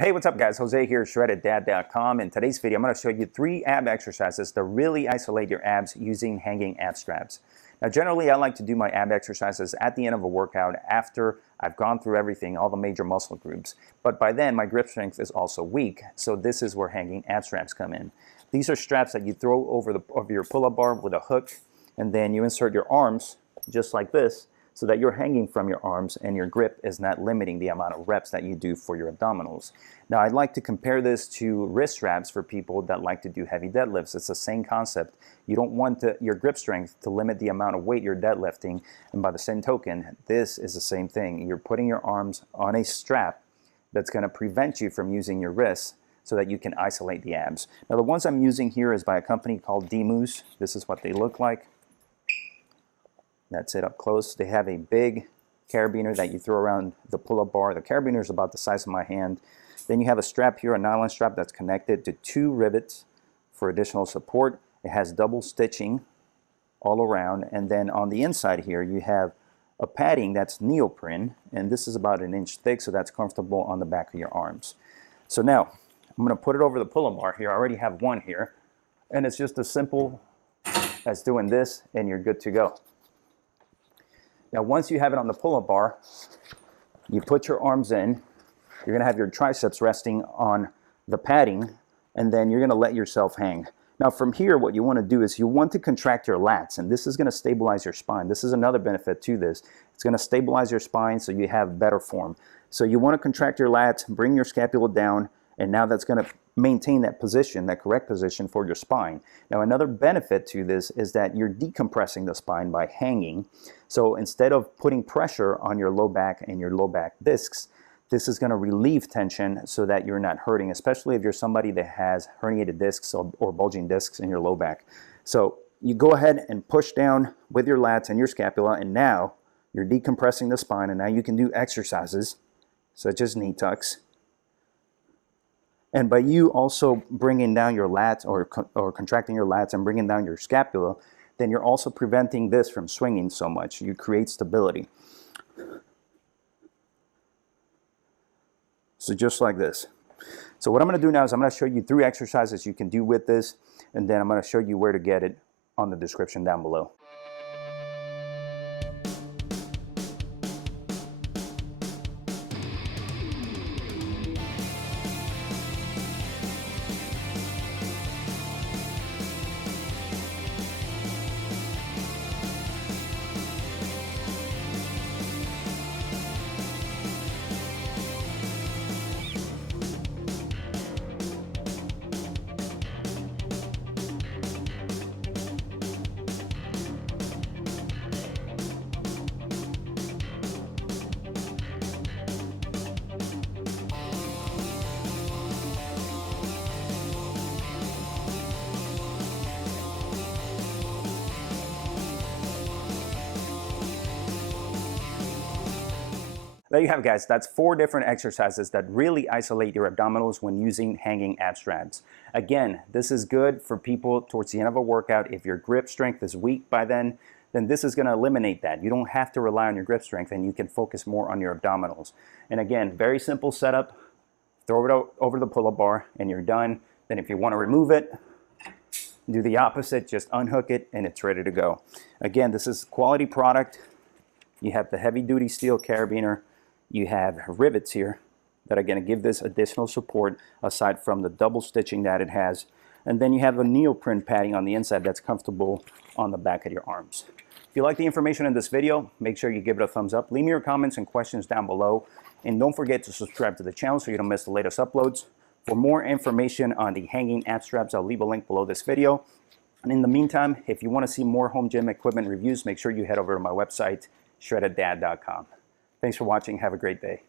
Hey, what's up guys? Jose here, shreddeddad.com. In today's video, I'm going to show you 3 ab exercises to really isolate your abs using hanging ab straps. Now, generally, I like to do my ab exercises at the end of a workout after I've gone through everything, all the major muscle groups. But by then, my grip strength is also weak, so this is where hanging ab straps come in. These are straps that you throw over your pull-up bar with a hook, and then you insert your arms just like this, so that you're hanging from your arms and your grip is not limiting the amount of reps that you do for your abdominals. Now, I'd like to compare this to wrist straps for people that like to do heavy deadlifts. It's the same concept. You don't want your grip strength to limit the amount of weight you're deadlifting, and by the same token, this is the same thing. You're putting your arms on a strap that's going to prevent you from using your wrists so that you can isolate the abs. Now, the ones I'm using here is by a company called DMoose. This is what they look like. That's it up close. They have a big carabiner that you throw around the pull-up bar. The carabiner is about the size of my hand. Then you have a strap here, a nylon strap that's connected to 2 rivets for additional support. It has double stitching all around. And then on the inside here, you have a padding that's neoprene. And this is about 1 inch thick, so that's comfortable on the back of your arms. So now, I'm going to put it over the pull-up bar here. I already have one here. And it's just as simple as doing this, and you're good to go. Now, once you have it on the pull-up bar, you put your arms in. You're going to have your triceps resting on the padding, and then you're going to let yourself hang. Now, from here, what you want to do is you want to contract your lats, and this is going to stabilize your spine. This is another benefit to this. It's going to stabilize your spine so you have better form. So you want to contract your lats, bring your scapula down, and now that's going to maintain that position, that correct position for your spine. Now, another benefit to this is that you're decompressing the spine by hanging. So instead of putting pressure on your low back and your low back discs, this is going to relieve tension so that you're not hurting, especially if you're somebody that has herniated discs or bulging discs in your low back. So you go ahead and push down with your lats and your scapula, and now you're decompressing the spine, and now you can do exercises such as knee tucks. And by you also bringing down your lats or contracting your lats and bringing down your scapula, then you're also preventing this from swinging so much. You create stability. So just like this. So what I'm going to do now is I'm going to show you 3 exercises you can do with this, and then I'm going to show you where to get it on the description down below. There you have it, guys. That's 4 different exercises that really isolate your abdominals when using hanging ab straps. Again, this is good for people towards the end of a workout. If your grip strength is weak by then this is going to eliminate that. You don't have to rely on your grip strength, and you can focus more on your abdominals. And again, very simple setup. Throw it over the pull-up bar, and you're done. Then if you want to remove it, do the opposite. Just unhook it, and it's ready to go. Again, this is quality product. You have the heavy-duty steel carabiner. You have rivets here that are going to give this additional support aside from the double stitching that it has. And then you have a neoprene padding on the inside that's comfortable on the back of your arms. If you like the information in this video, make sure you give it a thumbs up. Leave me your comments and questions down below. And don't forget to subscribe to the channel so you don't miss the latest uploads. For more information on the hanging ab straps, I'll leave a link below this video. And in the meantime, if you want to see more home gym equipment reviews, make sure you head over to my website, shreddeddad.com. Thanks for watching. Have a great day.